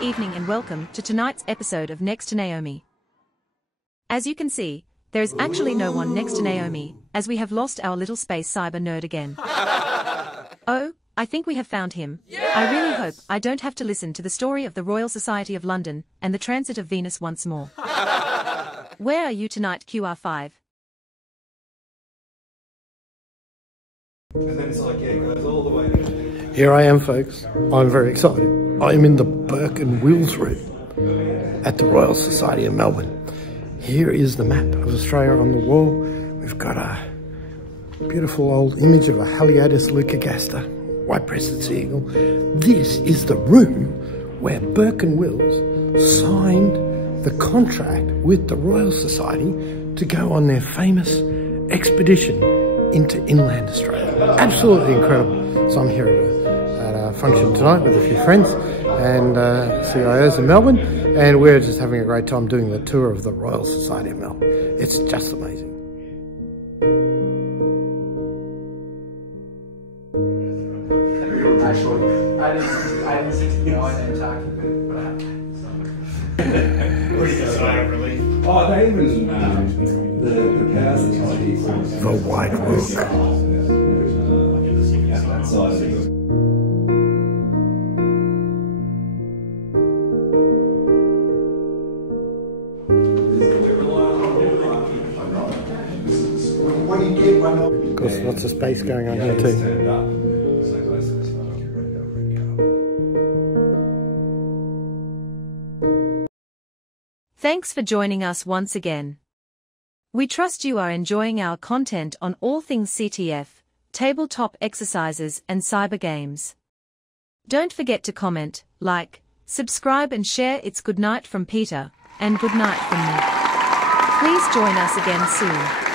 Good evening and welcome to tonight's episode of Next to Naomi. As you can see, there is actually no one next to Naomi, as we have lost our little space cyber nerd again. Oh, I think we have found him. Yes! I really hope I don't have to listen to the story of the Royal Society of London and the transit of Venus once more. Where are you tonight, QR5? And then it's like, yeah, it goes all the way down. Here I am, folks. I'm very excited. I am in the Burke and Wills room at the Royal Society of Melbourne. Here is the map of Australia on the wall. We've got a beautiful old image of a Haliatus leucogaster, white-breasted seagull. This is the room where Burke and Wills signed the contract with the Royal Society to go on their famous expedition into inland Australia. Absolutely incredible. So I'm here at a function tonight with a few friends and CIOs in Melbourne, and we're just having a great time doing the tour of the Royal Society of Melbourne. It's just amazing. Actually, 1869 Antarctica. Oh, they even the power society. The White Rook. That side of it. Of course, lots of space going on here too. Thanks for joining us once again. We trust you are enjoying our content on all things CTF, tabletop exercises and cyber games. Don't forget to comment, like, subscribe and share. It's good night from Peter, and good night from me. Please join us again soon.